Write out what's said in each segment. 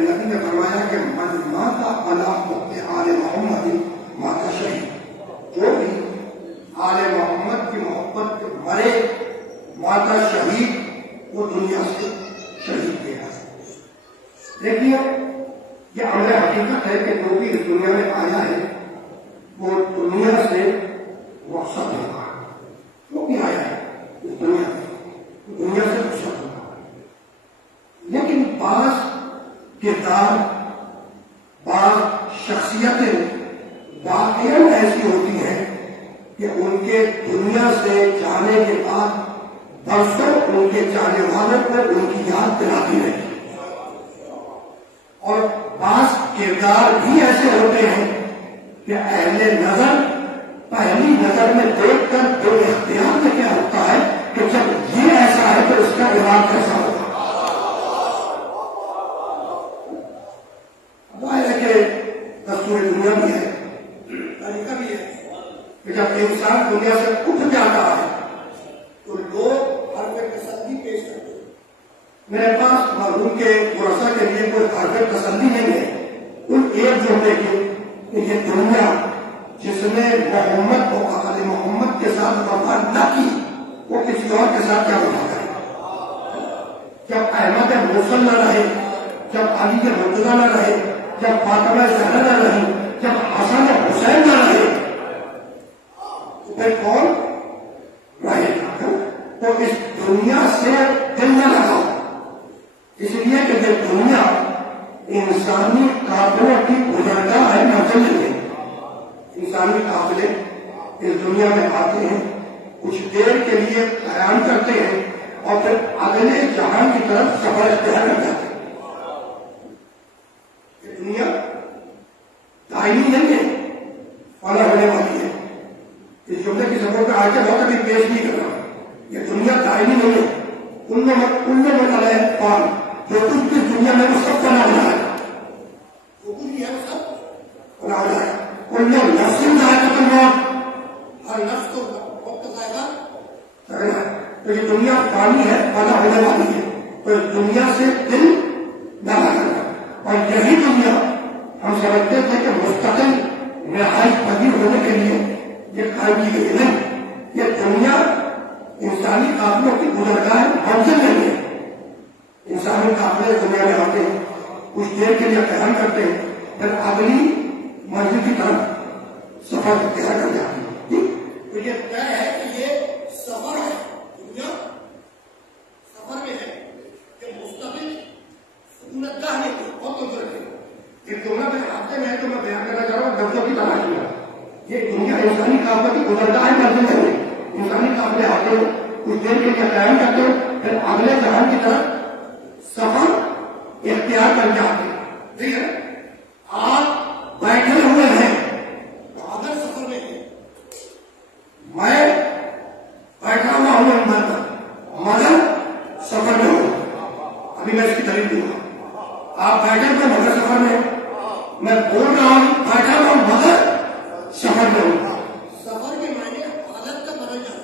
نبی نے فرمایا کہ من مات علی حب آل محمد مات شہید، جو بھی آل محمد کی محبت کے مرے ماتا شہید، وہ دنیا سے شہید گیا۔ دیکھیے یہ امر حقیقت ہے کہ جو بھی اس دنیا میں آیا ہے وہ دنیا سے رخصت ہوگا، جو بھی آیا ہے اس دنیا سے رخصت ہوگا۔ لیکن بعض کردار، بعض شخصیتیں واقعاً ایسی ہوتی ہیں کہ ان کے دنیا سے جانے کے بعد برسوں ان کے جانے والوں کو ان کی یاد دلاتی رہتی ہے، اور بعض کردار بھی ایسے ہوتے ہیں کہ اہل نظر پہلی نظر میں دیکھ کر بے اختیار میں کیا ہوتا ہے کہ جب یہ ایسا ہے تو اس کا علاج کیسا ہوگا۔ ظاہر ہے کہ دستور دنیا بھی ہے، طریقہ بھی ہے کہ جب انسان دنیا سے اٹھ جاتا ہے تو لوگ ہر کوئی تسلی پیش کرتے ہیں۔ میرے پاس مرحوم کے ورثہ کے لیے کوئی ہر تسلی نہیں ہے ان ایک جملے کی کہ یہ دنیا جس نے محمد کو آل محمد کے ساتھ وفا نہ کی وہ کسی اور کے ساتھ کیا وفا کرے۔ جب احمد مرسل نہ رہے، جب علی کے مرتضیٰ نہ رہے، جب فاطمہ زہرا نہ رہی، جب حسن حسین نہ رہے تو پھر کون رہے گا؟ تو اس دنیا سے دل نہ لگاؤ، اس لیے کہ یہ دنیا انسانی قافلوں کی گزرگاہ ہے، منزل نہیں ہے۔ انسانی قافلے اس دنیا میں آتے ہیں، کچھ دیر کے لیے قیام کرتے ہیں اور پھر اگلے جہان کی طرف سفر اختیار کر جاتے ہیں۔ یہ دنیا دائمی نہیں ہے، فنا ہونے والی ہے۔ اس جملے کی سفر پہ آج بہت ابھی پیش نہیں کر رہا۔ یہ دنیا دائمی نہیں ہے، ان میں علیہ پان جو کچھ بھی دنیا میں وہ سب فنا ہو جائے گا، جو کچھ بھی ہے وہ سب فنا ہو جائے گا۔ ان میں نفس ذائقۃ الموت، ہر نفس کو وقت ذائقہ کرنا ہے۔ تو یہ دنیا فانی ہے، فنا ہونے والی ہے، تو اس دنیا سے دل نہ لگانا۔ اور یہی دنیا ہم سمجھتے تھے کہ مستقل رہائش پذیر ہونے کے لیے یہ قائم کی گئی نہیں۔ یہ دنیا انسانی قافلوں کی گزرگاہ منزل نہیں ہے۔ انسانی قافلے دنیا میں آتے ہیں، کچھ دیر کے لیے قیام کرتے ہیں، پھر اگلی منزل کی طرف سفر اختیار کر جاتی ہے۔ تو یہ طے ہے کہ یہ سفر ہے، دنیا سفر میں ہے، یہ مستقل سکونت گاہ نہیں ہے، بہت بزرگ ہے۔ یہ دنیا میں ہفتے میں ہے تو میں بیان کرنا چاہ رہا ہوں لفظوں کی تلاش میں۔ یہ دنیا انسانی قافلے کی گزرگاہ ہے، منزل نہیں ہے۔ انسانی قافلے آتے ہیں، کچھ دیر کے لیے قیام کرتے ہیں، پھر اگلے جہان کی طرف سفر اختیار کر جاتے ہیں۔ ٹھیک ہے، آپ بیٹھے ہوئے ہیں تو اگر سفر میں ہیں، میں بیٹھا ہوا ہوں مگر سفر میں ہوں، ابھی میں اس کی دلیل دوں گا۔ آپ بیٹھے ہوئے مگر سفر میں، میں بول رہا ہوں بیٹھا ہوا مگر سفر میں ہوں۔ سفر کے معنی حالت کا بدل جانا،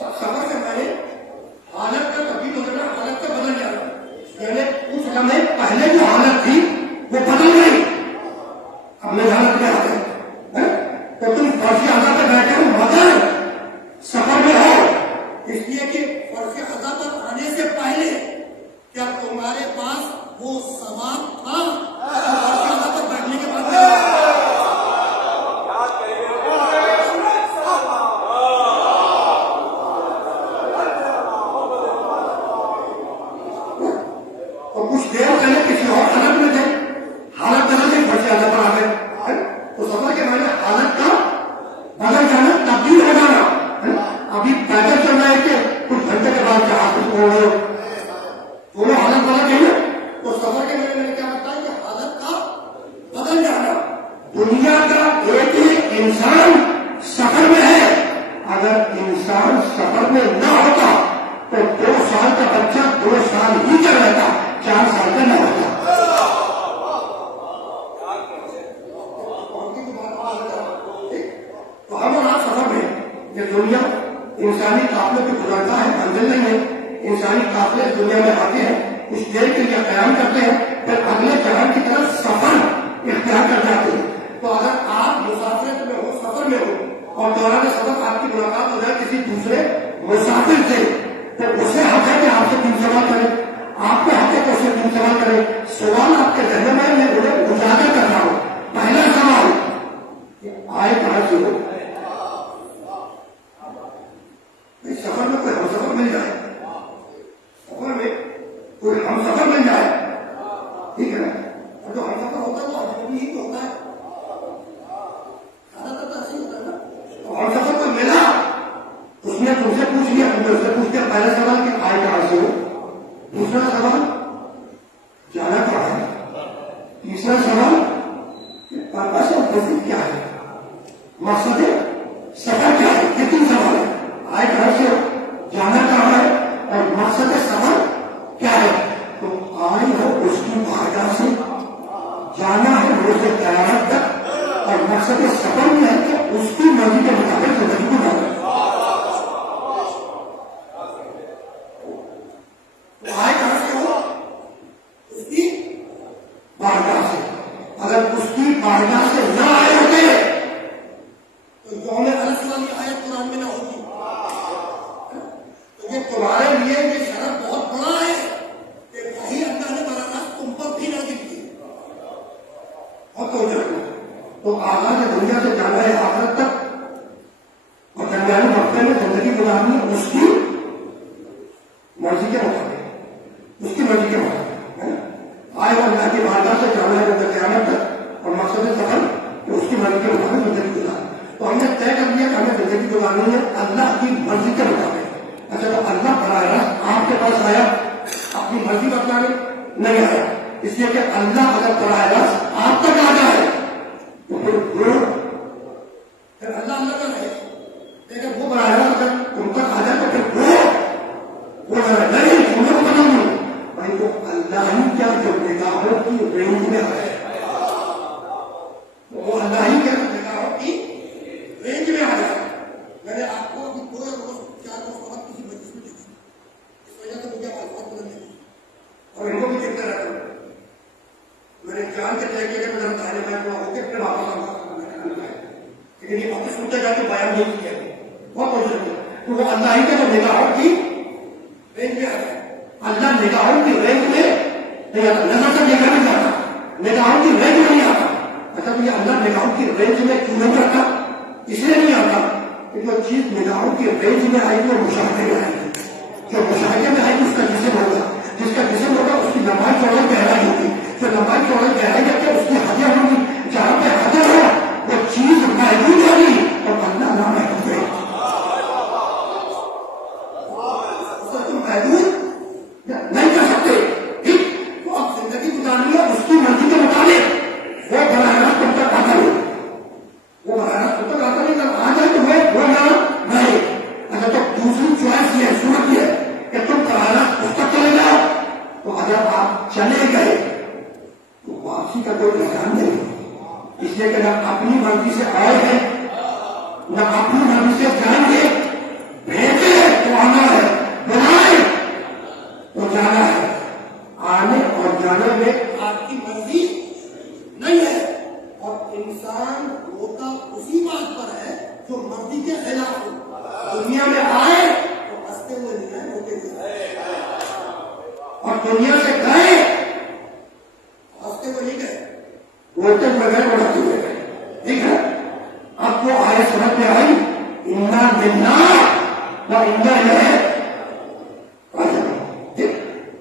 سفر کے معنی حالت کا تبدیل ہو جانا، حالت کا بدل جانا، یعنی اس لمحے پہلے جو حالت تھی وہ بدل گئی، اب نئی حالت میں آ گئے۔ تو تم فرش اعضا پہ بیٹھے ہو مگر سفر میں ہو، اس لیے کہ فرش اعضا پر آنے سے پہلے کیا تمہارے پاس وہ ثواب تھا فرش اعضا پر بیٹھنے کے بعد؟ کچھ دیر پہلے کسی اور حالت میں تھے، حالت بدل گئی، فرش اعضا پر آ گئے۔ تو سفر کے معنی حالت کا بدل جانا، تبدیل ہو جانا۔ ابھی پیدل چل رہا ہے کہ کچھ گھنٹے کے بعد جہاز چھوڑ رہے ہو، دونوں حالت بدل گئی ہے۔ تو سفر کے معنی میں نے کیا بتایا کہ حالت کا بدل جانا۔ دنیا کا ایک ہی انسان سفر میں ہے، اگر انسان سفر میں نہ ہوتا تو 2 سال کا بچہ 2 سال ہی کا رہتا، 4 سال کا نہ ہوتا۔ تو ہم اور آپ سفر میں، یہ دنیا انسانی قافلوں کی گزرگاہ ہے، منزل نہیں ہے۔ انسانی قافلے دنیا میں آتے ہیں، کچھ دیر کے لیے قیام کرتے ہیں پھر اگلے جہان کی طرف سفر اختیار کر جاتے ہیں. تو اگر آپ مسافرت میں ہو، سفر میں ہو، اور دوران سفر آپ کی ملاقات ہو جائے کسی دوسرے مسافر سے، تو اسے حق ہے کہ آپ سے 3 سوال کرے، آپ کو حق ہے کہ اسے 3 سوال کرے. سوال آپ کے ذہن میں میں انہیں اجاگر کر رہا ہوں. پہلا سوال آئے کہاں سے ہو؟ سفر میں کوئی ہم سفر مل جائے، سفر میں کوئی ہم سفر مل جائے، ٹھیک ہے نا؟ اور جو ہم سفر ہوتا ہے وہ اجنبی ہی تو ہوتا ہے، ہم سفر کو ملا، اس نے تم سے پوچھ لیا، تم نے اس سے پوچھ لیا. پہلا سوال کہ آئے کہاں سے ہو، دوسرا سوال جانا کہاں ہے، تیسرا سوال پرپس آف وزٹ کیا ہے، مقصد سفر کیا ہے. یہ 3 سوال ہے. آئے کہاں سے ہو، جانا کہاں ہے، اور مقصد سفر کیا ہے. تو آئے ہو اس کی بارگاہ سے، جانا ہے روز قیامت تک، اور مقصد سفر یہ ہے کہ اس کی مرضی کے مطابق زندگی کو گزارے. آئے کہاں سے ہو، اس کی بارگاہ سے. اگر اس کی بارگاہ سے نہ آئے ہوتے تو یوم عرص والی آیت قرآن میں نہ ہوتی. تو یہ تمہارے لیے یہ شرف بہت بڑا ہے کہ وہی اللہ نے براہ راست تم پر بھی نہ دی. تو آغاز دنیا سے جانا ہے آخرت تک، اور درمیانی وقت میں زندگی گزارنی اس کی مرضی کے مطابق، اس کی مرضی کے مطابق. آئے اور اللہ کی بارگاہ سے جانا ہے قیامت تک، اور مقصد سفر کہ اس کی مرضی کے مطابق زندگی گزارنا. تو ہم نے طے کر لیا کہ ہمیں زندگی گزارنی ہے اللہ کی مرضی کے مطابق. اچھا، تو اللہ براہ راست آپ کے پاس آیا اپنی مرضی بتلانے؟ نہیں آیا. اس لیے کہ اللہ اگر براہ راست آپ تک آ جائے تو پھر اللہ اللہ کا رہے، لیکن وہ براہ راست اگر تم تک آ جائے تو پھر وہ نہیں تمہیں کو پتا نہیں بھائی. تو اللہ ہی کیا جو نگاہوں کی رینج میں آئے، وہ اللہ ہی کیا نگاہوں کی رینج میں آیا. میں نے آپ کو ابھی 2 یا 4 وقت کسی مجلس میں دیکھا، اس وجہ سے مجھے الفاظ بدلنے لگے اور ان کو بھی دیکھتا رہتا ہوں. میں نے جان کے طے کیا کہ میرا مطالعہ میں ہو کے پھر واپس آؤں گا، لیکن یہ واپس سنتے جا کے بیان نہیں کیا بہت کوشش کیا. تو وہ اللہ ہی کے جو نگاہوں کی رینج میں آتا ہے. اللہ نگاہوں کی رینج میں نہیں آتا، نظر سے دیکھا نہیں جاتا، نگاہوں کی رینج میں نہیں آتا. اچھا، تو یہ اللہ نگاہوں کی رینج میں کیوں نہیں کرتا؟ اس لیے نہیں آتا کہ جو چیز نگاہوں کی رینج میں آئے گی وہ مشاہدے میں آئے گی. جو مشاہدے میں آئے گی اس کا جسم ہوگا، جس کا جسم ہوگا اس کی لمبائی چوڑائی گہرائی ہوگی. جو لمبائی چوڑائی گہرائی جب کہ اس کی حدیں ہوں گی، جہاں پہ حدیں ہو وہ چیز محدود ہوگی اور اللہ نہ محدود ہے. محدود نہیں کر سکتے. ٹھیک، تو اب زندگی گزارنی ہے اس کی مرضی کے مطابق. وہ براہ راست تم تک آتا نہیں، وہ براہ راست تم تک آتا نہیں. جب آ جائے تو وہ نہ رہے. اگر تو دوسری چوائس یہ صورت یہ ہے کہ تم براہ راست اس تک چلے جاؤ، تو اگر آپ چلے گئے تو واپسی کا کوئی امکان نہیں. اس لیے کہ نہ اپنی مرضی سے آئے ہیں نہ اپنی مرضی سے جائیں گے. بھیجے تو آنا ہے، بلائے تو جانا ہے. آنے اور جانے میں آپ کی مرضی نہیں ہے. اور انسان ہوتا اسی بات پر ہے جو مرضی کے خلاف ہو. دنیا میں آئے تو ہنستے ہوئے نہیں آئے، ہوتے ہوئے، اور دنیا سے گئے ہنستے ہوئے نہیں گئے، بولتے ہوئے گئے، بڑھتے ہوئے گئے. ٹھیک ہے. اب وہ آئے سمجھ میں آئی انا منا نہ انا ہے،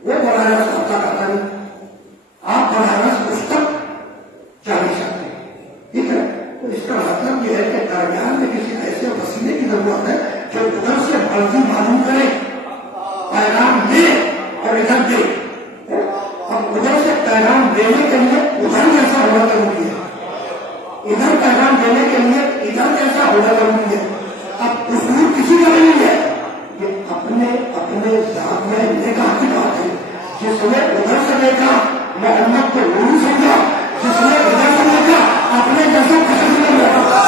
وہ براہ راست آپ کا کرتا نہیں. آپ براہ راست اس تک جا نہیں سکتے. ٹھیک ہے. تو اس کا مطلب یہ ہے کہ درمیان میں کسی ایسے وسیلے کی ضرورت ہے جو ادھر سے مرضی معلوم کرے، پیغام دے اور ادھر دے. اب ادھر سے پیغام دینے کے لیے ادھر جیسا ہونا ضروری ہے، ادھر پیغام دینے کے لیے ادھر جیسا ہونا ضروری ہے. اب اصول کسی کا نہیں ہے، یہ اپنے ذات میں نگاہ کی بات ہے. جس نے ادھر سے دیکھا محمد کو نور سمجھا، جس نے ادھر سے دیکھا اپنے جیسا پسند کر رہا.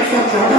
114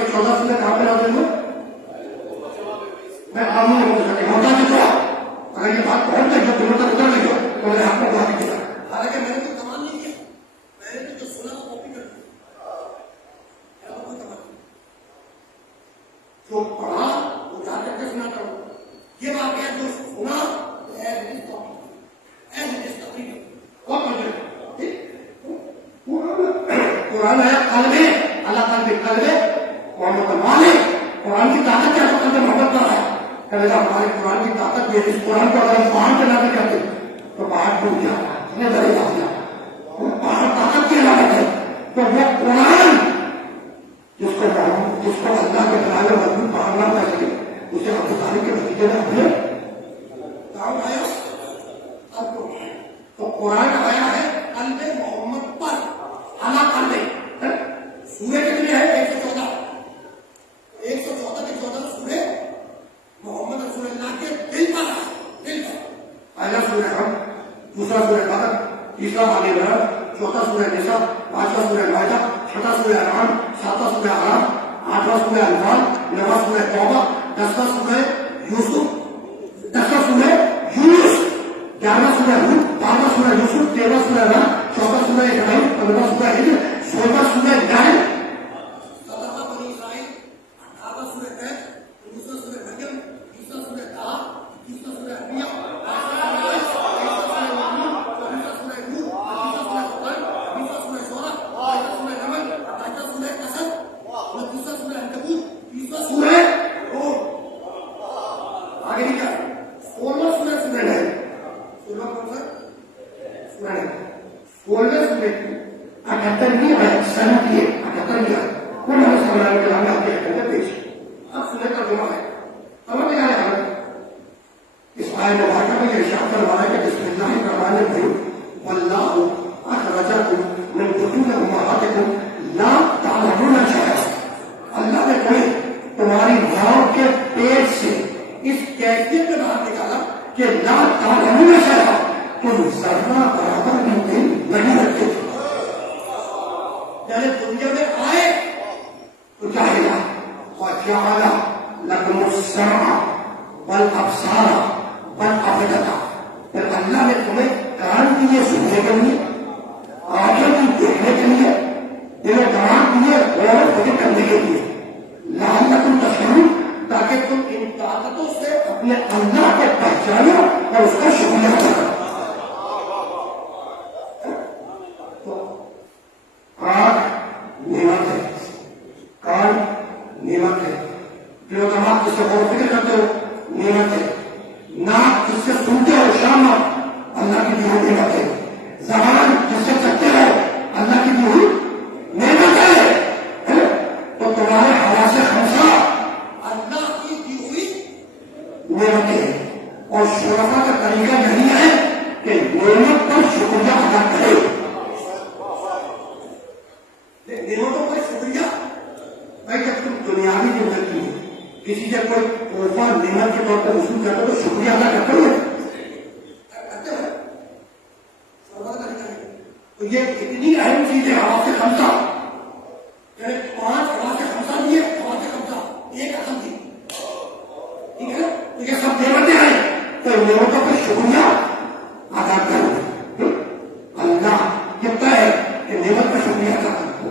114 سورہ کہاں پہ نازل ہوئے؟ میں قانون نہیں بول سکتا ہوتا تو اگر یہ بات پہنچ گئی جو دنوں تک اتر گئی ہو تو میں نے آپ کو بات کیا، حالانکہ میں نے تو کمال نہیں کیا، میں نے تو جو سنا وہ کاپی کر دیا، جو پڑھا وہ جا کر کے سناتا ہوں، یہ واقعہ جو سنا قرآن آیا قلب ہے، اللہ قلب قلب محمد مالک، قرآن کی طاقت کیا؟ قلب محمد کا ہے، کہا ہمارے قرآن کی طاقت یہ، اس قرآن کو اگر ہم پہاڑ پہ نازل کرتے تو پہاڑ ٹوٹ گیا، پہاڑ طاقت کی علامت ہے، تو وہ قرآن جس کو اللہ کے قرآن مضبوط پہاڑ نہ کر سکے اسے ابو طالب کے نتیجے میں اپنے کام آیا، تو قرآن آیا ہے قلب محمد پر، اللہ قلب سورے کتنے ہیں؟ 114 کے 14 سورے محمد رسول اللہ کے دل پر، دل پر، پہلا سورہ ہم، دوسرا سورہ بقرہ، تیسرا آل عمران، چوتھا سورہ نساء، پانچواں سورہ مائدہ، چھٹا سورہ انعام، ساتواں سورہ اعراف، آٹھواں سورہ انفال، نواں سورہ توبہ، 10واں سورہ یوسف، 10واں سورہ یونس، 11واں سورہ ہود، 12واں سورہ یوسف، 13واں سورہ نح، 14واں سورہ ابراہیم، 15واں سورہ ہجر، 16واں سورہ نحل، 17واں بنی اسرائیل، 18واں سورہ کہف، 19واں سورہ مریم، 20واں سورہ طه، 21واں سورہ انبیاء، 22واں سورہ عیسیٰ، 23واں سورہ مؤمنون، 24واں سورہ نور، 25واں سورہ فرقان، 20واں سورہ شورى، 22واں سورہ نمل، 28واں سورہ قصص، 29واں سورہ عنکبوت، 30واں سورہ روم، آگے نہیں کیا 16واں سورہ سورہ نحل، 16واں کون سا سورہ نحل، 16ویں سورہ کی 78ویں آیت، 78ویں آیت قرآن میں سمجھانے کے لیے آپ کے حکم پیش، اب سورہ کا جمعہ ہے، سمجھ میں آیا ہے اس آیت مبارکہ میں یہ ارشاد فرمایا کہ بسم اللہ الرحمن الرحیم واللہ اخرجکم من بطون امہاتکم لا تعلمون شیئا، اللہ نے کوئی تمہاری ماں کے پیٹ سے اس کیفیت میں باہر نکالا کہ لا تعلمون شیئا، تم ذرہ برابر بھی علم نہیں رکھتے تھے، یعنی دنیا میں آئے تو جاہلا وجعل لکم السمع والابصار والافئدہ، پھر اللہ نے تمہیں کان دیے سننے کے لیے، آنکھیں دی دیکھنے کے لیے، دل و دماغ دیے غور و فکر کرنے کے لیے، لعلکم تشکرون، تاکہ تم ان طاقتوں سے اپنے اللہ کو پہچانو اور اس کا شکریہ ادا کرو۔ کان نعمت ہے، کان نعمت ہے، دل و دماغ جس سے غور و فکر کرتے ہو نعمت ہے، ناک جس سے سنتے ہو شام اللہ کی دی ہوئی نعمت ہے، زبان جس سے چکتے ہو اللہ کی دی ہوئی نعمت ہے، تو تمہارے حواس خمسہ اللہ کی دی ہوئی نعمت ہے، اور شرفا کا طریقہ یہی ہے کہ نعمت پر شکریہ ادا کرے، نعمتوں پر شکریہ، بھائی جب تم دنیاوی زندگی میں کسی سے کوئی تحفہ نعمت کے طور پر وصول کرتے ہو تو شکریہ ادا کرتے ہو، تو یہ اتنی اہم چیز ہے حواس خمسہ، یعنی 5 حواس خمسہ دیے، حواس خمسہ ایک عقل دی، ٹھیک ہے، تو یہ سب نعمتیں ہیں، تو نعمتوں پر شکریہ ادا کرو، اللہ کہتا ہے کہ نعمت پر شکریہ ادا کرو،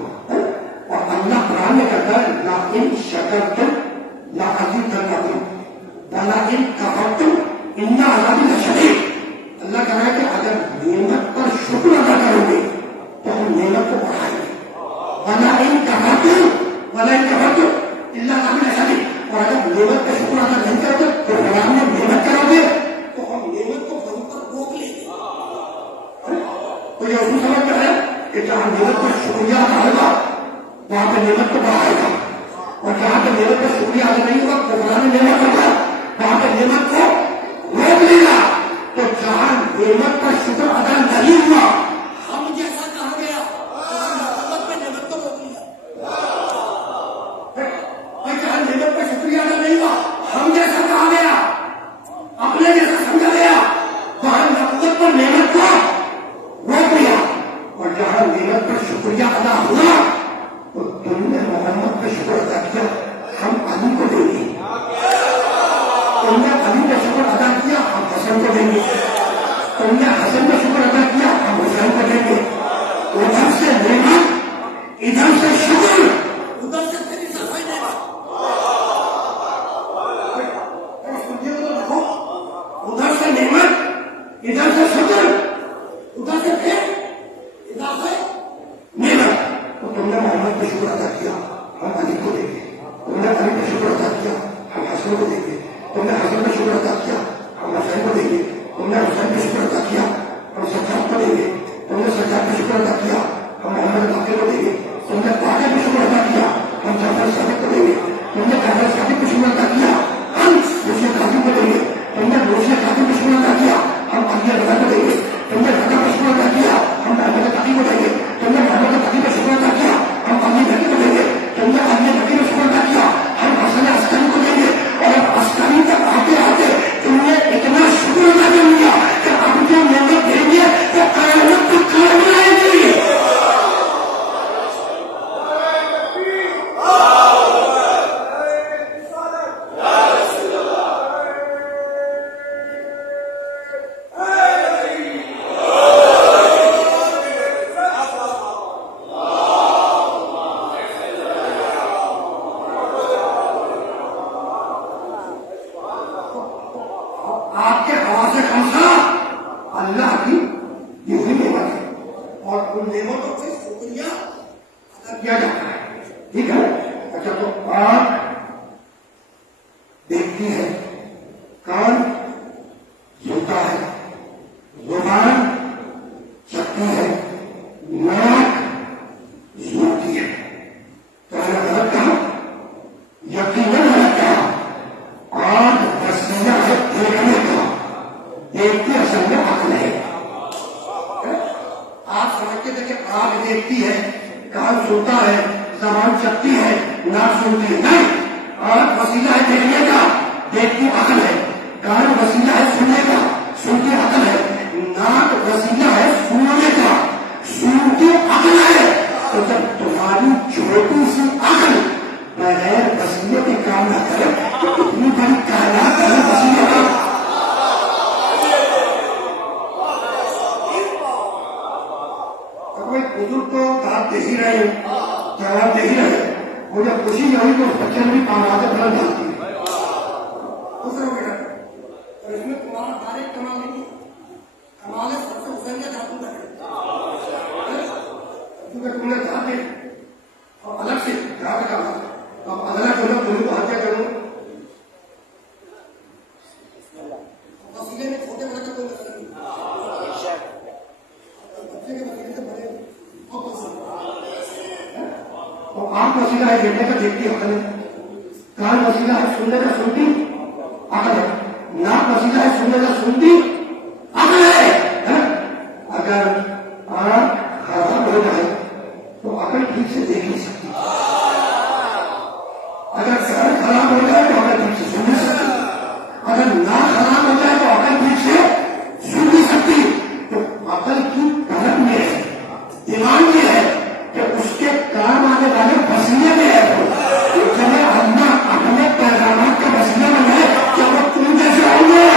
اور اللہ قرآن میں کہتا ہے لئن شکرتم لأزیدنکم ولئن کفرتم ان عذابی لشدید، اللہ کہہ رہا ہے کہ اگر نعمت پر شکر ادا کرو گے تو ہم نعمت کو بڑھائیں گے، ولئن کفرتم الا عذاب لشدید، اور اگر نعمت کا شکر ادا نہیں کرو گے تو حرام میں نعمت کرو گے تو ہم نعمت کو ضرور پر روک لیں گے، تو یہ اصول سمجھ میں ہے کہ جہاں نعمت پر شکریہ ادا ہوگا وہاں پہ نعمت کو بڑھائے گا، اور جہاں پہ نعمت کا شکریہ ادا نہیں ہوگا تو فلاں نعمت ہوگا وہاں پہ نعمت کو روک لے گا، تو جہاں نعمت کا شکر ادا نہیں ہوا ہم جیسا کہا گیا نعمت پہ نعمت کو روک لیا، جہاں نعمت کا شکریہ ادا نہیں ہوا ہم جیسا کہا گیا اپنے جیسا سمجھا گیا وہاں نعمت پر نعمت کو روک لیا، اور جہاں نعمت پر شکریہ ادا ہوا تو تم نے محمد پہ شکر ادا کیا، حسن کو دیں گے. تم نے حسن کا شکر ادا کیا ہم حسین کو دیں گے. تم نے حسین کا شکر ادا کیا ہم سجاد کو دیں گے. تم نے سجاد کا شکر ادا کیا ہم محمد باقر کو دیں گے. تم نے باقر کا شکر ادا کیا ہم جعفر صادق کو دیں گے. تم نے جعفر صادق کا شکر ادا کیا ہم روشن قاسم کو دیں گے. تم نے روشن قاسم کا شکر ادا کیا ہم علی رضا کو دیں گے. تم نے رضا کا شکر ادا کیا ہم محمد تقی کو دیں گے. تم نے محمد تقی کا شکر ادا کیا ہم علی نبی کو دیں گے. تم نے علی نبی کا شکر ادا کیا ہم حسن عسکری کو دیں گے. اور عسکری تک آتے آتے تم نے اتنا شکر ادا کر لیا کہ اب جو نعمت دیں گے وہ قیامت تک قائم رہے گی. آپ کے حواس خمسہ اللہ کی یہ ہوئی نعمت ہے اور ان نعمتوں سے شکریہ ادا کیا جاتا ہے. ٹھیک ہے. اچھا تو آنکھ دیکھتی ہے, کان سنتا ہے, زبان چکھتی ہے, ناک سونگتی ہے. تو میں نے غلط کہا؟ یقیناً غلط کہا. آنکھ وسیلہ ہے دیکھنے کا, دیکھتی اصل میں عقل ہے. آپ سمجھتے تھے کہ آنکھ دیکھتی ہے, کان سنتا ہے, زبان چکھتی ہے, ناک سنتی ہے. نہیں, آنکھ وسیلہ ہے دیکھنے کا, دیکھتی عقل ہے. کان وسیلہ ہے سننے کا, سنتی عقل ہے. ناک وسیلہ ہے سننے کا, سنتی عقل ہے. تو جب تمہاری چھوٹی سی عقل بغیر وسیلے کے کام نہ کرے تو اتنی بڑی کائنات ہے وسیلے کا. کوئی بزرگ تو دانت دے ہی رہے, جواب دے ہی رہے, وہ جب خوشی نہیں ہوئی تو اس بچے نے بھی آوازیں بلند ڈالتی ہے. دوسرا بیٹا اور اس میں تمہارا ڈائریکٹ کمال نہیں, کمال ہے سب سے حسین کا جادو ہے. کیونکہ تم نے جا کے اور الگ سے جا کے کہا اب اگلا کرو تمہیں کو ہتیا کروں. وسیلے میں چھوٹے بڑے کا کوئی مسئلہ نہیں, بچے کے وسیلے سے بڑے بہت پسند. تو آنکھ وسیلہ ہے دیکھنے کا, دیکھتی عقل ہے. کان وسیلہ ہے سننے کا, سنتی عقل ہے. ناک وسیلہ ہے سننے کا, سنتی عقل ہے. اگر آنکھ خراب ہو جائے تو عقل ٹھیک سے دیکھ نہیں سکتی. اگر کان خراب ہو جائے تو عقل ٹھیک سے سن نہیں سکتی. اگر ناک خراب ہو جائے تو عقل ٹھیک سے سن نہیں سکتی. تو عقل کی طلب یہ ہے, ایمان یہ ہے کہ اس کے کام آنے والے وسیلے میں ہے. جب اللہ اپنے پیغامات کا وسیلہ بنائے کہ وہ تم جیسے ہوں گے.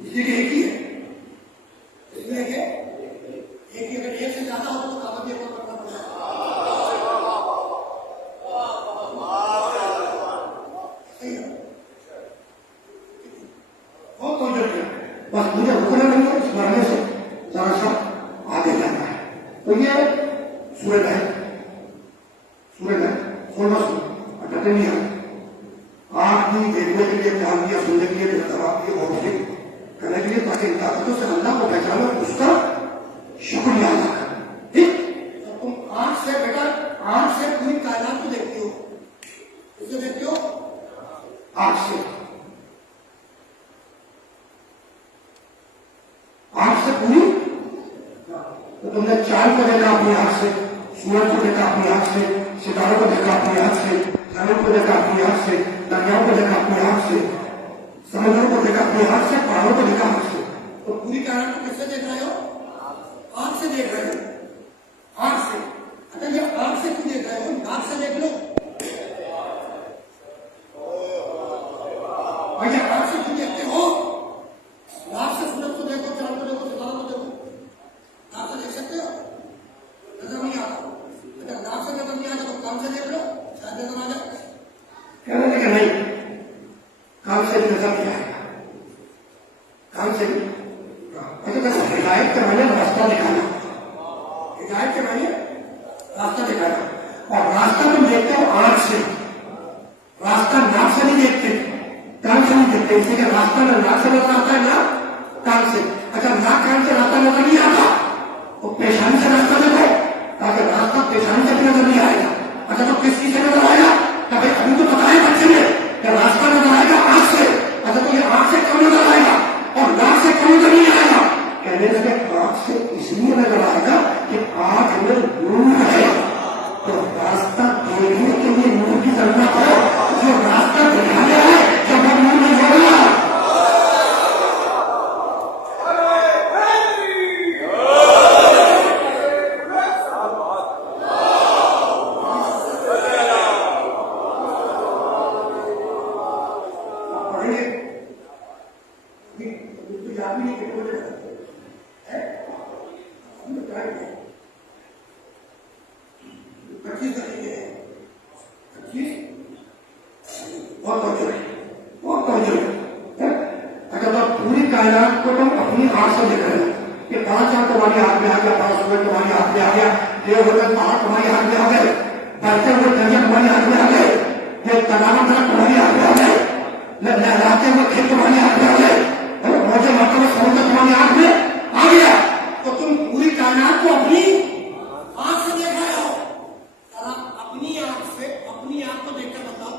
اسی کے ایک ہی ہے, اس لیے کہ ایک ہی اگر ایک سے زیادہ ہو تو کاغذ پر کرنا پڑتا ہے. بہت توجہ, بس مجھے رکنا نہیں ہے, اس مرنے سے ذرا سا آگے جانا ہے. تو یہ سورج ہے, سورج ہے, سولہ سو ڈٹے نہیں ہے. آنکھ نہیں دیکھنے کے لیے, کان دیا سننے کے لیے, دماغ کی اور بھی کرنے کے لیے, تاکہ ان طاقتوں سے اللہ کو پہچانا, اس کا شکریہ ادا کریں. ٹھیک. تم آنکھ سے بیٹا, آنکھ سے پوری کائنات کو دیکھتی ہو, اسے دیکھتی ہو آنکھ سے, آنکھ سے پوری. تو تم نے چاند کو دیکھا اپنی آنکھ سے, سورج کو دیکھا اپنی آنکھ سے, ستاروں کو دیکھا اپنی آنکھ سے, زمین کو دیکھا اپنی آنکھ سے, دریاؤں کو دیکھا اپنی آنکھ سے, سمندروں کو دیکھا اپنی آنکھ سے, پہاڑوں کو دیکھا آنکھ سے. تو پوری کائنات کائنات کیسے دیکھ رہے ہو؟ آنکھ سے دیکھ رہے ہو، آنکھ سے۔ اچھا یہ آنکھ سے کیوں دیکھ رہے ہو؟ ناک سے دیکھ لو۔ اچھا آنکھ سے کیوں دیکھتے ہو؟ ناک سے سورج کو دیکھو، چاند کو دیکھو، ستاروں کو دیکھو، ناک سے دیکھ سکتے ہو؟ نظر نہیں آتا۔ اگر ناک سے نظر نہیں آتا تو کان سے دیکھ لو، شاید نظر آ جائے۔ کہنے لگے نہیں، کان سے بھی نظر نہیں آئے گا، کان سے بھی۔ اچھا بس ہدایت کے معنی راستہ دکھانا، ہدایت کے معنی راستہ دکھانا، اور راستہ تم دیکھتے ہو آنکھ سے، راستہ ناک سے نہیں دیکھتے، کان سے نہیں دیکھتے، اس لیے کہ راستہ نہ ناک سے نظر آتا ہے نہ کان سے۔ اچھا ناک کان سے راستہ نظر نہیں آتا تو پیشانی سے راستہ دیکھو، تاکہ راستہ پیشانی سے بھی نظر نہیں آئے گا۔ اچھا تو کس چیز سے نظر آئے گا؟ کہ بھائی ابھی تو پتا ہے بچے میں کہ راستہ نظر آئے گا آنکھ سے۔ اچھا تو یہ آنکھ سے کیوں نظر آئے گا اور ناک سے کیوں نظر نہیں آئے گا؟ کہنے لگے آنکھ سے اس لیے نظر آئے گا کہ آنکھ میں نور ہے، تو راستہ دیکھنے کے لیے نور کی ضرورت ہے، جو راستہ دکھانے ہے جب وہ نور نہیں ہوگا۔ پوری کائنات کو تم اپنی آنکھ سے دیکھ رہے ہو کہ 5 سال تمہارے ہاتھ میں آ گیا، 5 سورج تمہارے ہاتھ میں آ گیا، یہ ہوئے پہاڑ تمہارے ہاتھ میں آ گئے، بڑھتے ہوئے دریا تمہارے ہاتھ میں آ گئے، یہ تمام تمہارے ہاتھ میں آ گئے، لہراتے ہوئے کھیت تمہارے ہاتھ میں آ گئے، موجے مارتے ہوئے سمندر تمہارے ہاتھ میں آ گیا، تو تم پوری کائنات کو اپنی آنکھ سے دیکھ رہے ہو۔ اپنی آنکھ سے اپنی آنکھ کو دیکھ کر بتاؤ،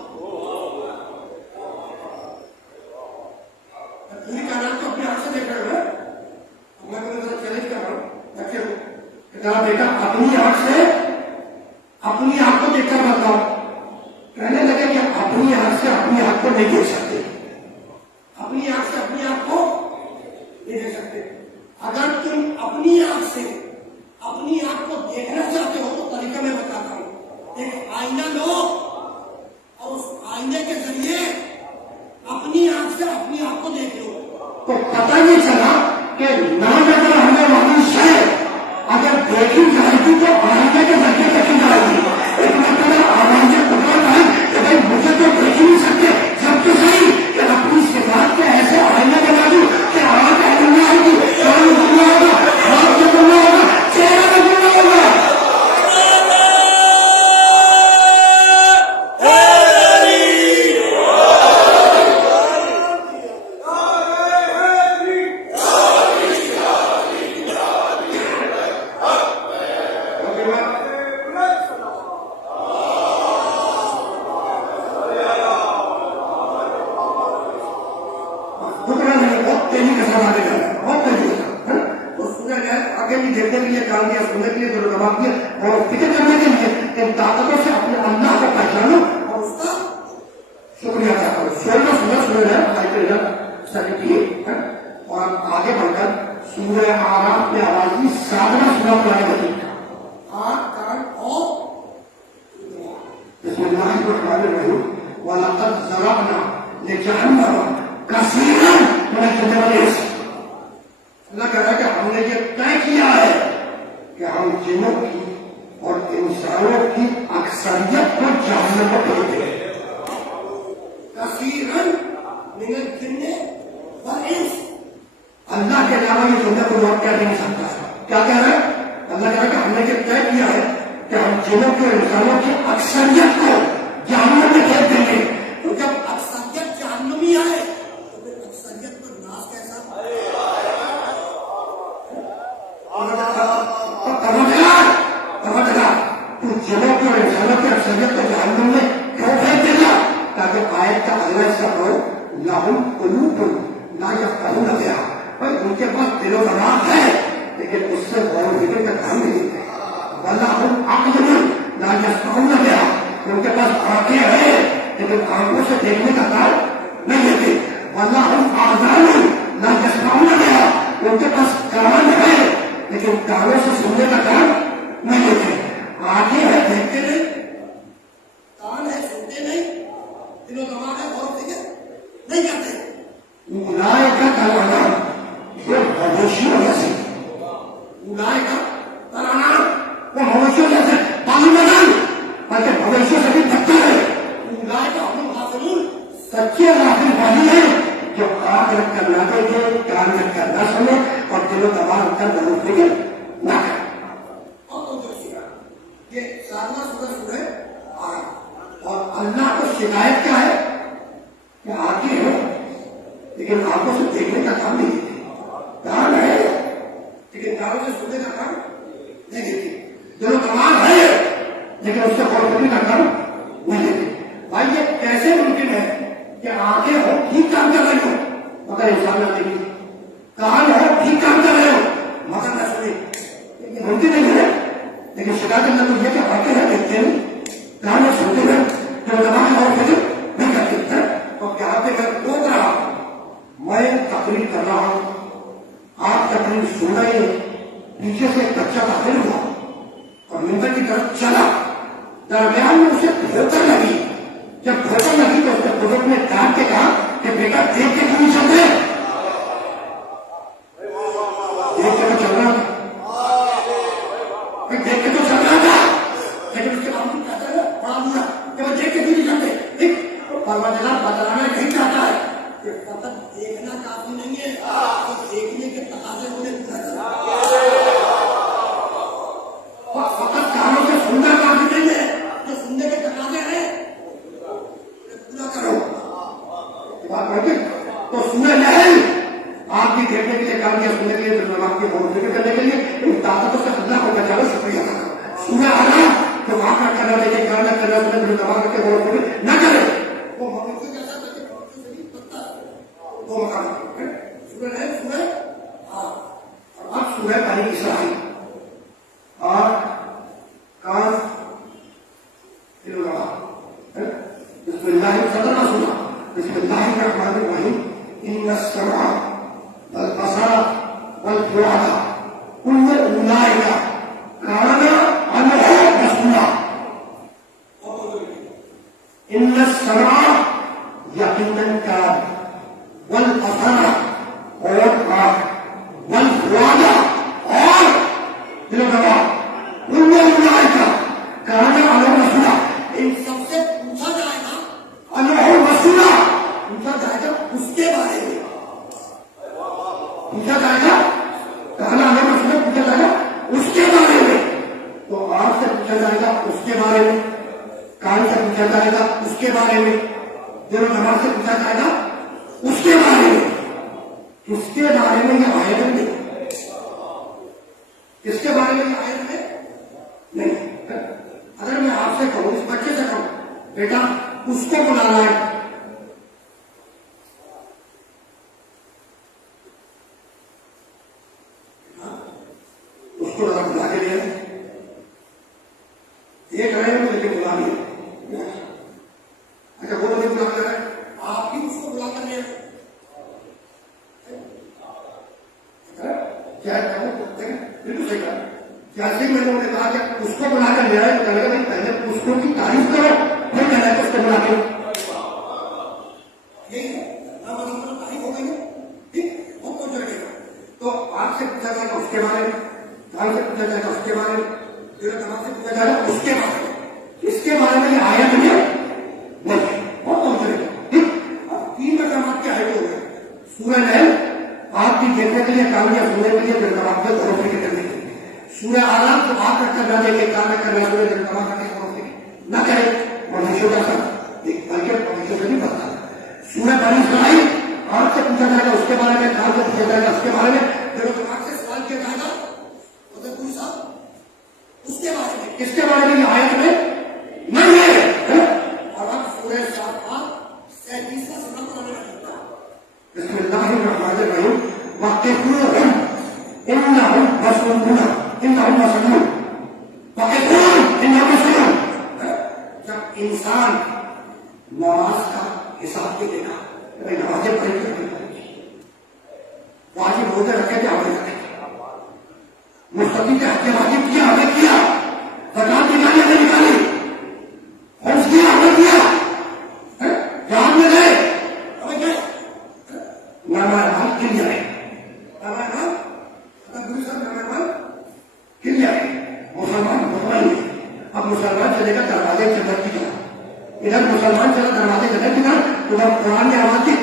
پوری کائنات کو اپنی آنکھ سے دیکھ رہے ہو۔ میں تمہیں ذرا چیلنج کر رہا ہوں، بچے کو ذرا بیٹا اپنی آنکھ سے اپنی آنکھ کو دیکھ کر بتاؤ۔ کہنے لگے کہ اپنی آنکھ سے اپنی آنکھ کو نہیں دیکھ سکتے، اپنی آنکھ سے اپنی آنکھ کو نہیں دیکھ سکتے۔ اگر تم اپنی آنکھ سے اپنی آنکھ کو دیکھنا چاہتے ہو تو طریقہ میں بتاتا ہوں، ایک آئینہ لو اور اس آئینے کے ذریعے اپنی آنکھ سے اپنی آنکھ کو دیکھ لو، تو پتہ نہیں چلا کہ نہ نظر ہمیں والی شے اگر دیکھی جائے گی تو آئینے کے ذریعے دیکھی جائے گی۔ ایک مرتبہ آواز قدرت ہے کہ بھائی مجھے تو دیکھ ہی نہیں سکتے، جب تو صحیح کہ اپنی صفات کے ایسے آئینے بنا دوں کہ آنکھ نظر آئے گی، کان نظر ہوگا، ہاتھ نظر ہوگا، چہرہ نظر ہوگا۔ آگے بھی دیکھنے کے لیے کام دیا، سننے کے لیے جو جواب دیا اور فکر کرنے کے لیے ان طاقتوں سے اپنے اللہ کو پہچانو اور اس کا شکریہ ادا کرو۔ سورہ سورہ اور آگے بڑھ کر سورہ اعراف میں آواز کی 7واں سورہ قرآن مجید آنکھ کان اور بسم اللہ الرحمن الرحیم وَلَقَدْ ذَرَأْنَا لِجَهَنَّمَ كَثِيرًا مِنَ الْجِنِّ وَالْإِنسِ۔ اللہ کہہ رہا ہے کہ ہم نے یہ طے کیا ہے کہ ہم جنوں کی اور انسانوں کی اکثریت کو جہنم میں بھیج دیں گے۔ کثیرن من الجن والانس، اللہ کے علاوہ یہ دنیا کو اور کیا نہیں سکتا ہے۔ کیا کہہ رہا ہے؟ اللہ کہہ رہا ہے کہ ہم نے یہ طے کیا ہے کہ ہم جنوں کے اور انسانوں کی اکثریت کو جہنم میں بھیج دیں گے۔ تو جب اکثریت جہنمی آئے تو پھر اکثریت پر ناز کیسا؟ جنوں کی اور انسانوں کی اکثریت کو جہنم میں کیوں بھیج دے گا؟ تاکہ آیت کا اگلا حصہ ہو لہم قلوب لا یفقہون بہا، بھائی ان کے پاس دل و دماغ ہے لیکن اس سے غور و فکر کا کام نہیں ہے۔ ولہم عقل لا یسمعون بہا، ان کے پاس آنکھیں ہیں لیکن آنکھوں سے دیکھنے کا کام نہیں لیتے۔ ولہم آذان لا یسمعون بہا، ان کے پاس دل و دماغ کر ضرور فکر نہ کریں. اور کون سی سورہ؟ یہ 7واں سورہ آرام. اور اللہ کو شکایت کیا ہے کہ آنکھیں ہو لیکن آنکھوں سے دیکھنے کا کام نہیں دیتے, کان ہے لیکن کانوں سے سننے کا کام نہیں دیتے, دل و دماغ ہے لیکن اس سے غور کرنے کا کام نہیں دیتے. بھائی یہ کیسے ممکن ہے کہ آنکھیں ہو ٹھیک کام کر رہی ہو مگر انسان نہ دیکھیں, کان ہو ٹھیک کام کر رہے ہو مگر نہ سنیں, یہ ممکن نہیں ہے. لیکن شکایت اللہ تو یہ کہ آنکھیں ہیں دیکھتے ہیں, کان ہے سنتے ہیں, دل و دماغ اور فکر نہیں کرتے ہیں. اور یہاں پہ میں روک رہا ہوں, میں تقریر کر رہا ہوں, آپ تقریر سن رہے ہیں, پیچھے سے ایک بچہ داخل ہوا اور ممبر کی طرف چلا, درمیان میں اسے ٹھوکر لگی. جب ٹھوکر لگی تو اس نے بزرگ نے ڈانٹ کے کہا کہ بیٹا دیکھ کے کیوں چل رہے, دیکھ کے تو چل رہا تھا, دیکھ کے تو چل رہا تھا, لیکن اس کے باوجود کہتا ہے بڑا برا کہ وہ دیکھ کے کیوں نہیں چلتے. پروردگار بتلانا نہیں چاہتا ہے کہ فقط دیکھنا کافی نہیں ہے, دیکھنے کے تقاضے ہونے فقط کانوں سے سننا کافی نہیں ہے, جو سننے کے تقاضے ہیں پورا کرو. تو سورہ نحل آپ کی دیکھنے کے لیے کام کیا, سننے کے لیے دماغ کی غور فکر کرنے کے لیے ان طاقتوں سے اللہ کو بچانا شکریہ کرنا. سورہ آرام تو وہاں کا کرنا دیکھے کام نہ کرنا, سننے دماغ کے غور فکر نہ کرے, وہ مقام کیسا وہ مقام سورہ نحل سورہ اور اب سورہ بنی اسرائیل. اور کان بسم اللہ صدر سنا, بسم اللہ الرحمن الرحیم. ان السمع والبصر والفؤاد كل اولئک کان عنہ مسؤولا. ان السمع یقیناً کان, والبصر اور آنکھ, والفؤاد اور دل و دماغ, كل اولئک کان عنہ مسؤولا. ان سب سے پوچھا جائے گا, عنہ مسؤولا پوچھا جائے گا اس کے بارے میں, پوچھا جائے گا کہنا عنہ مسؤولا پوچھا جائے گا اس کے بارے میں. تو آنکھ سے پوچھا جائے گا اس کے بارے میں, کان سے پوچھا جائے گا اس کے بارے میں, دل و دماغ سے پوچھا جائے گا اس کے بارے میں. کس کے بارے میں یہ آیت نہیں, کس کے بارے میں یہ آیت ہے نہیں. اگر میں آپ سے کہوں, اس بچے سے کہوں بیٹا اس کو بلانا ہے, اس کو بلا کے لیا ایک رہے ہیں لیکن بلا لیا. اچھا وہ نہیں بلا کر رہے, آپ بھی اس کو بلا کر لیا بالکل صحیح کہا. جیسے میں نے کہا کہ اس کو بلا کر لیا ہے تو کہنے کا پہلے اس کو کی تعریف کرو, پھر کہنا ہے اس کو بلا کے یہی تعریف ہو گئی ہے, ٹھیک وہ پہنچ جائے گا. تو آپ سے پوچھا جائے گا اس کے بارے میں, کان سے پوچھا جائے گا اس کے بارے میں, دل و دماغ سے پوچھا جائے گا اس کے بارے میں. اس کے بارے میں یہ آیت نہیں وہ پہنچ جائے گا. ٹھیک, اب 3 مقامات کے آیت ہو گئے. سورہ نحل آپ کی دیکھنے کے لیے, کامیاب سننے کے لیے, دل و دماغ کو غور فکر کرنے کے لیے. سورہ آرام تو آپ رکھ کر نہ دیکھے, کام نہ کرنا, سورہ دل و دماغ کا غور فکر نہ کرے, مدرسوں کا ساتھ بلکہ مدرسوں سے نہیں بنتا. سورہ بنی اسرائیل آنکھ سے پوچھا جائے گا اس کے بارے میں, کان سے پوچھا جائے گا اس کے بارے میں, دل و دماغ سے سوال کیا جائے گا اس کے بارے میں. اس کے بارے میں یہ آیت میں نہیں ہے. اور اب سورہ صافات 37واں سورہ قرآن میں لکھتا ہے, بسم اللہ الرحمن الرحیم. وقفوهم انهم مسؤولون, انهم مسؤولون, وقفوهم انهم مسؤولون. جب انسان نماز کا حساب دے گا, نمازیں پڑھی کرتے واجب روزے رکھے تھے ہمیں رکھے, مستقبل کے حق واجب کیا ہمیں کیا, زکات نکالی ہمیں نکالی, حج کیا ہمیں کیا, جہاں میں گئے ہمیں گئے, نماز کل جائے, کل جائے. مسلمان مسلمان اب مسلمان چلے گا دروازے جنت کی طرف, ادھر مسلمان چلا دروازے جنت کی طرف, ادھر قرآن نے آواز کی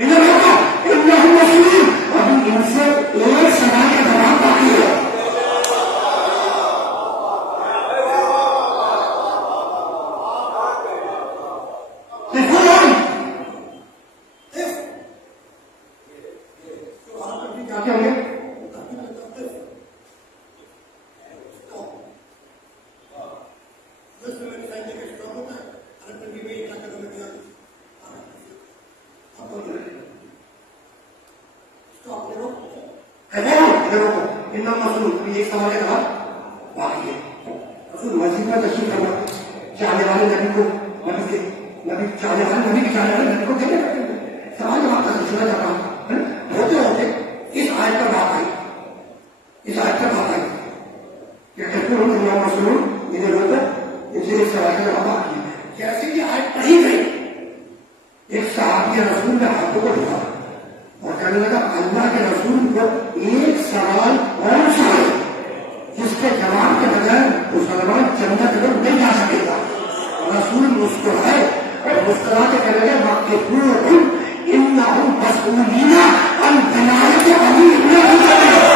ادھر ہوگا, کیا ہوں گے؟ ایک سوال کے بعد باقی ہے رسول مسجد میں تشریف فرما چاہنے والے نبی کو نبی چاہنے والے نبی کے چاہنے والے نبی کو دینے سوال جواب کا سلسلہ چل رہا ہوتے ہوتے اس آیت پر بات آئی کہ کہتے ہیں مسلم انہیں لوگوں ان سے ایک سوال کا جواب آئی جیسے کہ آیت پڑھی گئی ایک صحابی رسول نے ہاتھوں کو ڈھکا اور کہنے لگا اللہ کے رسول کو ایک سوال اور سوال جس کے جواب کے بغیر مسلمان جنت میں نہیں جا سکے گا. رسول مسکرائے اور مسکرا کے کہنے لگے مغفور انہم مسئولین عن ولایت علی ابن ابی طالب.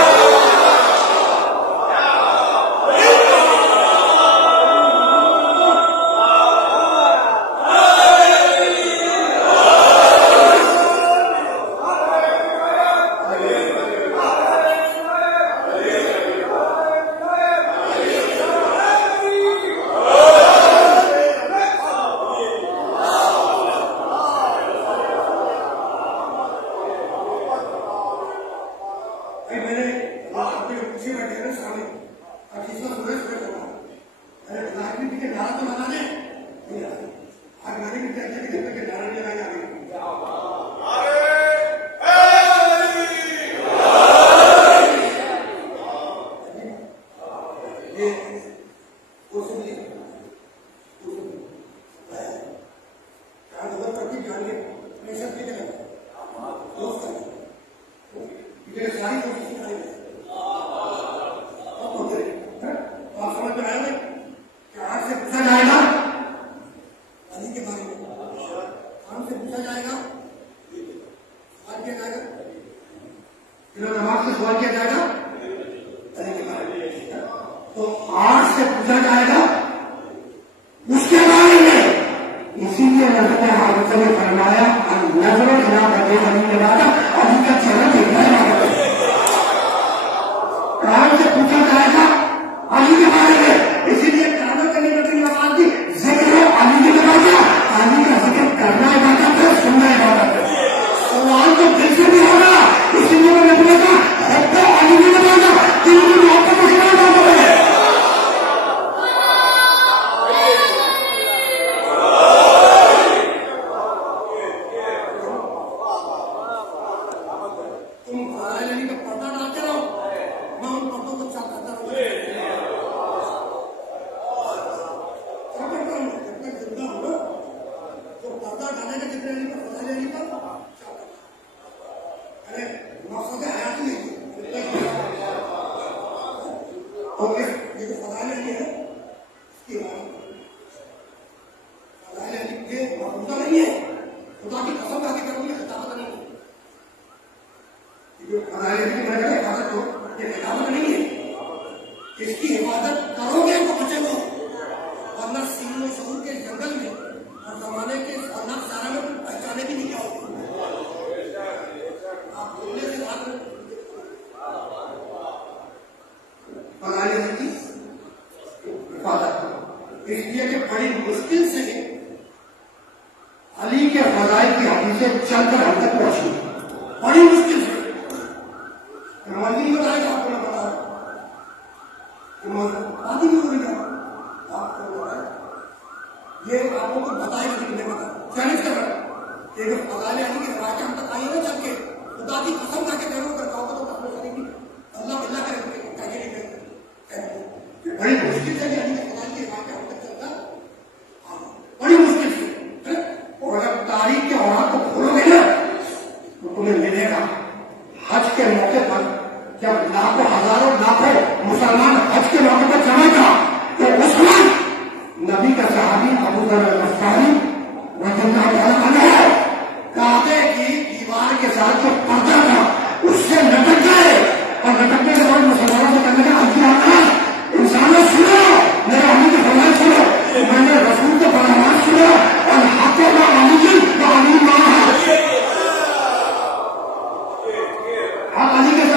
علی کے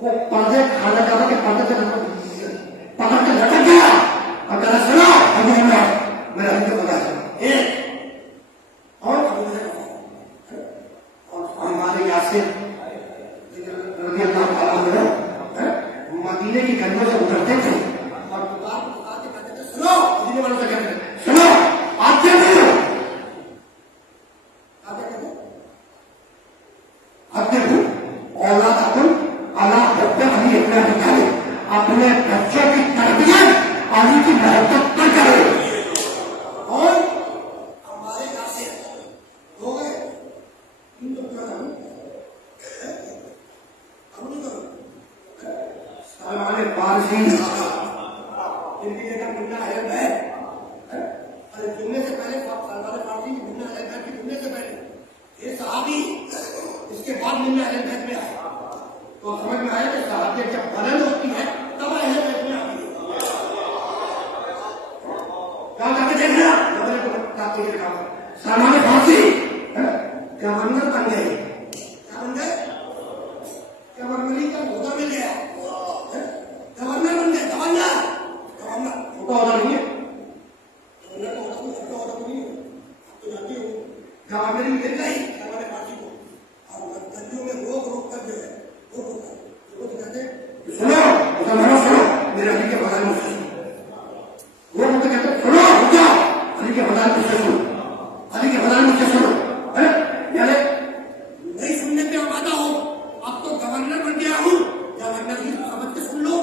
وہ پردے کھانا چاہتا کہ پردے سے پکڑ کے لٹک گیا اور کہا سنا ابھی میرا ہم کو پتا چلا اور ہمارے یاسر رضی اللہ تعالیٰ عنہ مدینے کی گلیوں سے گزرتے تھے اور پکارتے کہتے تھے سنو مدینے والوں سے کہتے تھے سنو آپ کیا کہتے ہو اولاد اپنے بچوں کی تربیت علی کی محبت پر کرے اور ہمارے یہاں سے ہو گئے سلمان فارسی ان کی جگہ ملنا ہے جمنے سے پہلے سلمان فارسی ملنا ہے کی جمنے سے پہلے یہ صحابی اس کے بعد ملنا ہے میں آیا تو سمجھ میں آیا کہ صحابیت جب بلند ہوتی ہے تب اہل بیت میں آتی ہے کیا کہتے دیکھ رہا سلمان فارسی گورنر بن گئے کیا بن گئے گورنری کا عہدہ مل گیا گورنر بن گئے گورنر چھوٹا عہدہ نہیں ہے گورنری مل گئی سلمان فارسی کو اور گلیوں میں روک کر جو ہے سنو مسلمانوں سنو میرے علی کے فضائل مجھ سے سنو وہ مجھے کہتے سنو رک جاؤ علی کے فضائل مجھ سے سنو علی کے فضائل مجھ سے سنو یعنی نہیں سننے پہ آمادہ ہو اب تو گورنر بن گیا ہوں گورنر کی سمجھ کے سن لو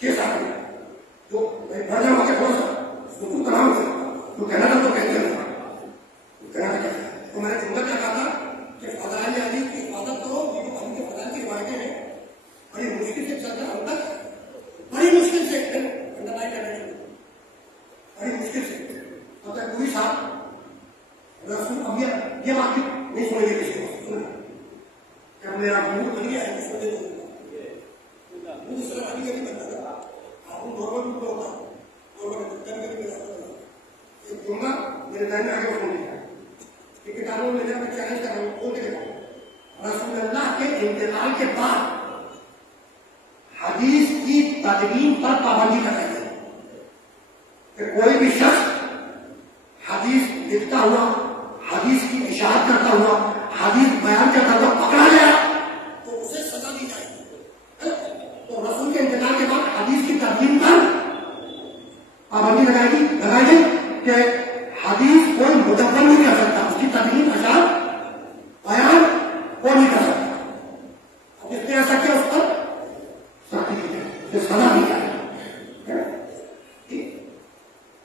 چھ سات منٹ جو بڑھ جاؤ کے تھوڑا سا سکون تمام سے تو کہنا تھا تو کہتے ہیں تو میں نے جملہ کیا کہا تھا کہ فضائل علی کی حفاظت کرو یہ جو علی کے فضائل کی روایتیں ہیں بڑی مشکل سے چل رہا ہم تک بڑی مشکل سے بڑی مشکل سے اب تک پوری ساتھ رسول اب یہ بات نہیں سمجھ گے کسی کو سننا کہ میرا منہ بن گیا ہے سمجھے دوسرا علی کا نہیں بنتا تھا آپ گورنمنٹ میں ہوتا جملہ میرے ذہن میں آگے بڑھنے کا کہ کتابوں میں میں چیلنج کر رہا ہوں کھول کے دیکھو رسول اللہ کے انتقال کے بعد حدیث کی تدوین پر پابندی لگائی گئی کہ کوئی بھی شخص حدیث لکھتا ہوا حدیث کی اشاعت کرتا ہوا حدیث بیان کرتا ہوا پکڑا گیا تو اسے سزا دی جائے گی تو رسول کے انتقال کے بعد حدیث کی تدوین پر پابندی لگائی گئی کہ حدیث کوئی مدبر نہیں کر سکتا اس کی تدوین اشاعت بیان وہ نہیں کر سکتا جس نے ایسا کیا اس پر سختی کی جائے سزا دی جائے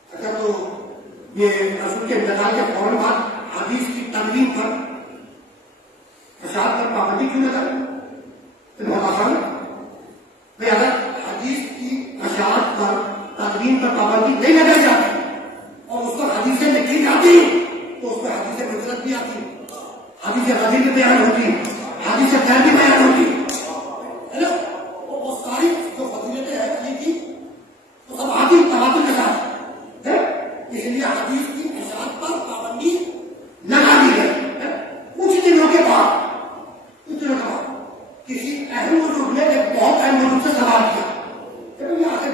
اچھا تو یہ رسول کے انتقال کے فوراً بعد حدیث کی تدوین پر اشاعت پر پابندی کیوں لگا بہت آسان ہے اگر حدیث کی اشاعت پر تدوین پر پابندی نہیں لگائی جاتی اور اس پر حدیثیں لکھی جاتی تو اس پر حدیث منزلت بھی آتی حدیث غزیر بھی بیان ہوتی حدیث خیر بھی بیان ہوتی وہ ساری جو فضیلتیں ہیں علی کی تو سب آتی تواتر کے ساتھ اس لیے حدیث کی اشاعت پر پابندی لگا دی گئی کچھ دنوں کے بعد کسی اہم بزرگ نے ایک بہت اہم بزرگ سے سوال کیا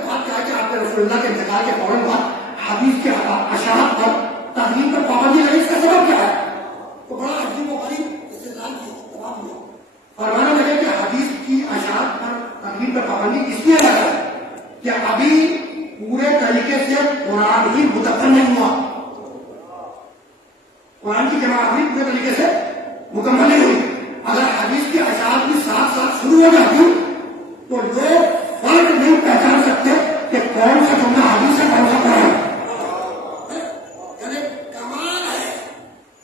بات کیا کہ آپ نے رسول اللہ کے انتقال کے فوراً بعد حدیث کے اشاعت پر تدوین پر پابندی لگی اس کا سبب کیا ہے تو بڑا عجیب و غریب استدلال کیا جواب دیا فرمانے لگے کہ حدیث کی اشاعت پر تدوین پر پابندی اس لیے لگا ہے کہ ابھی پورے طریقے سے قرآن ہی مدبر نہیں ہوا قرآن کی جماعت بھی پورے طریقے سے مکمل نہیں ہوئی اگر حدیث کی اشاعت بھی ساتھ ساتھ شروع ہو جاتی تو لوگ فرق نہیں پہچان سکتے کہ کون سا جملہ حدیث ہے کون سا قرآن ہے یعنی کمال ہے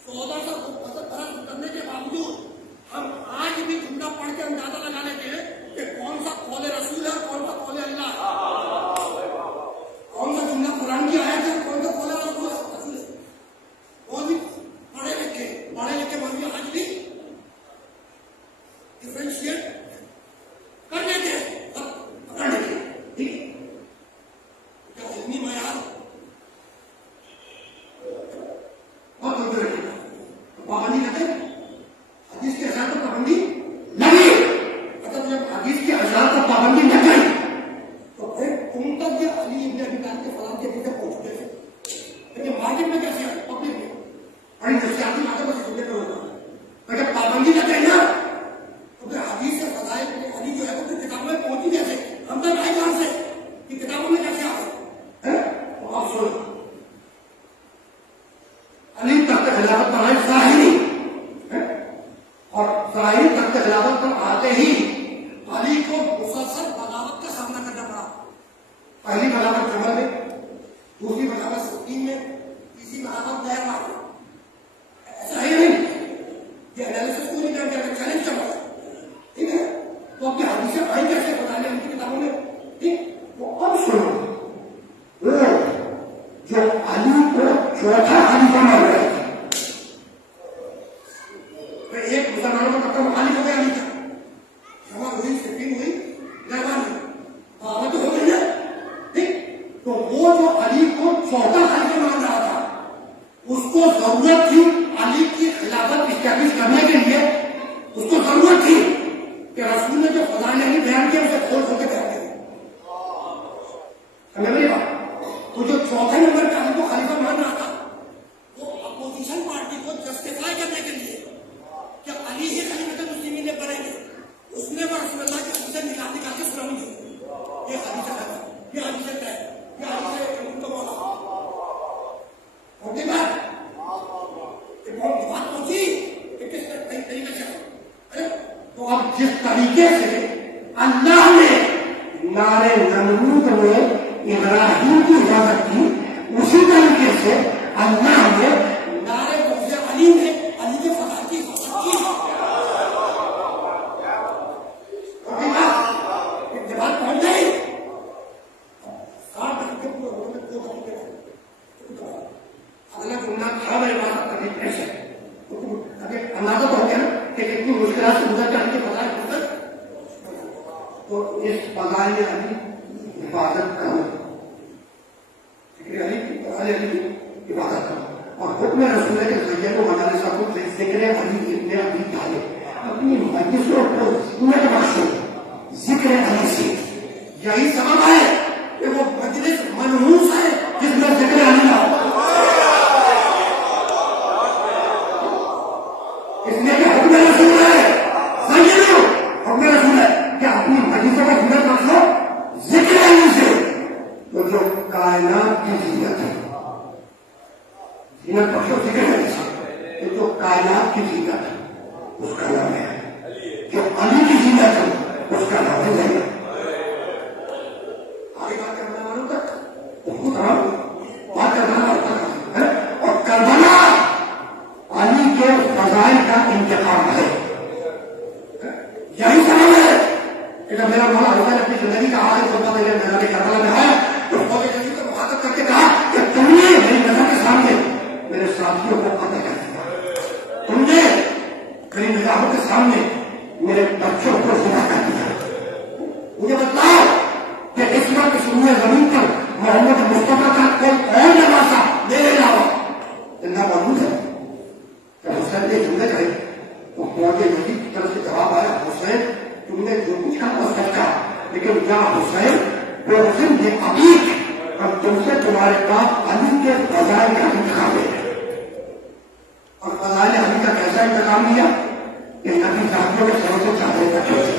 14 سال برس کرنے کے باوجود ہم آج بھی جملہ پڑھ کے اندازہ لگا لیتے ہیں کہ کون سا قول رسول ہے کون سا قول اللہ ہے کون سا جملہ قرآن کی آیت ہے کون سا قول رسول ہے وہ بھی پڑھے لکھے مولوی آج بھی ڈفرینشیٹ کر لیتے ہیں آتے ہی علی کو مسلسل بغاوت کا سامنا کرنا پڑا. پہلی بغاوت جبل میں، دوسری بغاوت سکین میں، تیسری بغاوت دہر میں. ایسا ہی نہیں یہ انالیسس کو نہیں جانتے، چیلنج کر رہا ہے. ٹھیک ہے، تو آپ کی حدیثیں آئیں کیسے بتا لیں ان کی کتابوں میں. ٹھیک، تو اب سنو، وہ جو علی کو چوتھا خلیفہ مان رہے تھے، ایک مسلمانوں کا مکہ مخالف ہو گیا علی کا، جمع ہوئی، سپین ہوئی، لہوان ہوئی، بغاوت ہو گئی ہے. ٹھیک، تو وہ جو علی کو چوتھا خلیفہ مان رہا تھا، اس کو ضرورت تھی علی کی خلافت اسٹیبلش کرنے کے لیے، اس کو ضرورت تھی کہ رسول نے جو فضائل علی بیان کیا اسے کھول کھول کے بیان کرے. سمجھ میری بات؟ تو جو چوتھے نمبر پہ علی کو خلیفہ مان رہا تھا، وہ اپوزیشن پارٹی کو جسٹیفائی کرنے کے لیے کہ علی ہی خلیفۃ المسلمین نے بنیں گے، اس نے رسول اللہ کے حدیث نکال کے سنائی دی. یہ حدیث ہے، یہ حدیث ہے، یہ حدیث ہے ان کو بولا. ہوتی بات بات پہنچی کہ کس طریقے سے. تو اب جس طریقے سے اللہ نے نارے نمرود میں ابراہیم کی حفاظت کی، اسی طریقے سے اللہ نے نارے بغض علی میں علی کے فضائل کی حفاظت کی. بات پہنچ گئی. اگلا جملہ تھا میرے پاس کبھی ایسے ابھی اندازہ تو ہو گیا نا کہ کتنی مشکلات سے گزر جانے کے فضائل گزر. تو اس فضائل علی حفاظت کرو، علی حفاظت کرو، اور حکم رسول کے ذریعے کو مدارس کو ذکر علی ابن ابی طالب اپنی مجلسوں کو زینت بخشو ذکر علی سے. یہی سبب ہے کہ وہ مجلس منحوس ہے جس میں ذکر علی نہ ہو. اس لیے کہ حکم رسول ہے، حکم رسول ہے کہ اپنی مجلسوں کو زینت بخشو ذکر علی سے. تو جو کائنات کی زینت ہے، زینت بخشو ذکر علی سے، تو جو کائنات کی زینت ہے اس کا نام ہے، جو علی کی زینت ہے اس کا نام ہے زینت. اور کربلا علی کے فضائل کا انتقام ہے. یہی سبب ہے کہ جب میرا مولا حسین اپنی زندگی کا حال خطبہ دینے میدان کربلا میں آیا تو فوج جدید کو مخاطب کر کے کہا کہ تم نے میری نظر کے سامنے میرے ساتھیوں کو قتل کر دیا، تم نے میری نگاہوں کے سامنے میرے بچوں کو ذبح کر دیا. مجھے بتلاؤ کہ اس وقت اس روئے زمین پر محمد مصطفیٰ کا کوئی اور نواسا میرے علاوہ زندہ موجود ہے؟ کہ حسین نے جملے کہے تو فوج جدید کی طرف سے جواب آیا، حسین تم نے جو کچھ کہا وہ سچ کہا، لیکن یا حسین وہ حسین یہ عقیق ہم تم سے تمہارے پاس علی کے فضائل کا انتخاب ہے. اور فضائل علی کا کیسا انتخاب لیا کہ نبی صاحبوں کے سروں سے چادریں نہ کھینچی،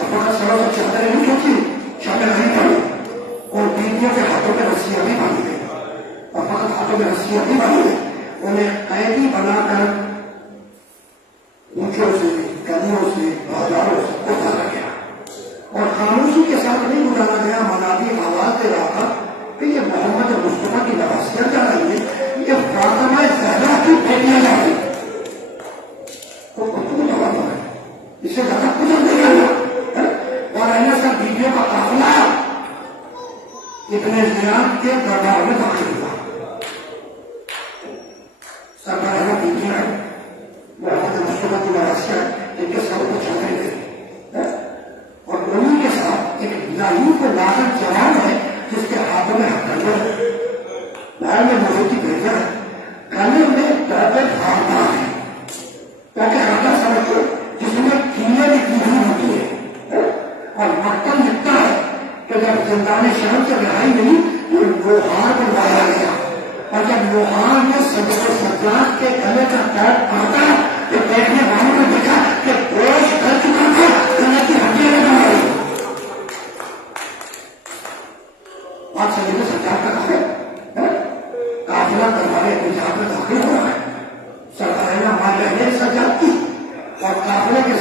اپنا سروں سے چادریں نہیں کھینچی، چادر نہیں پڑی، اور بیویوں کے ہاتھوں میں رسیاں بھی باندھی گئی، اور فقط ہاتھوں میں رسیاں بھی باندھی گئی. انہیں قیدی بنا کر اونچوں سے، گلیوں سے، بازاروں سے اتارا گیا، اور خاموشی کے ساتھ نہیں گزارا گیا. منادی آواز دے رہا تھا کہ یہ محمد مصطفیٰ کی نواسیاں جا رہی ہے، یہ فاطمہ زہرا کی بیٹیاں جا رہی ہیں. تو کتوں جواب ہے اس سے زیادہ کچھ نہیں کرنا. اور ایسا بیویوں کا قافلہ ابن زیاد کے دربار میں داخل ہوا. سربراہ بیویاں ہیں، محمد مصطفیٰ کی نواسیاں، ان کے سر کو چلنے گئے، اور انہیں کے ساتھ ایک لاہور کو لاغر جوان ہے جس کے ہاتھوں میں ہتھیار ہے، پیر میں لوہے کی بھیجا ہے، گلے میں ٹیبلٹ ہارتا ہے، تاکہ ہاتھا سمجھو جس میں کیلے نکلی ہوئی ہوتی ہے، اور مقتل لکھتا ہے کہ جب زندان شام سے رہائی ملی تو لوہار کو لایا گیا، اور جب لوہار نے سجاد کے گلے کا پیر کاٹا تو دیکھنے والوں نے دیکھا کہ گوشت کر چکا تھا، گلے کی ہڈیاں لگا رہی. آپ سمجھ میں سجاد کا گھر قافلہ دربارے میں جہاں پر داخل ہو رہا ہے، سرکار مان رہے سجاد کی، اور